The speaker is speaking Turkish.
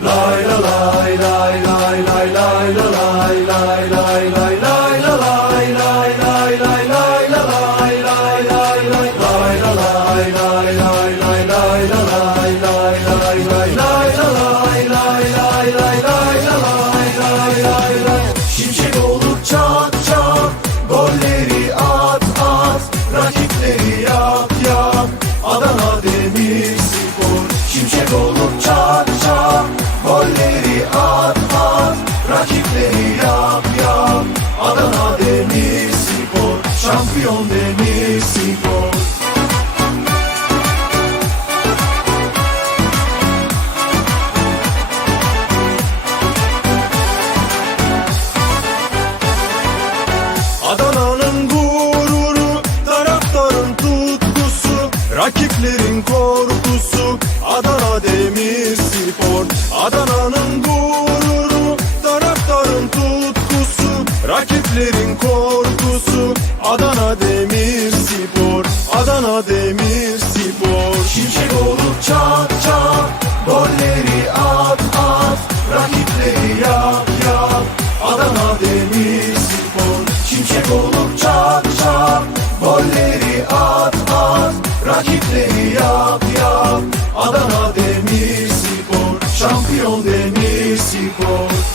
Şimşek Golleri at at Rakipleri yak yak Adana Demirspor Şampiyon Demirspor rakiplerin korkusu. Adana Demirspor, Adana Demirspor. Şimşek olur çat çat Golleri at at Rakipleri yak yak Adana Demirspor Şimşek olur çat çat Golleri at at Rakipleri yak yak Adana Demirspor Şampiyon Demirspor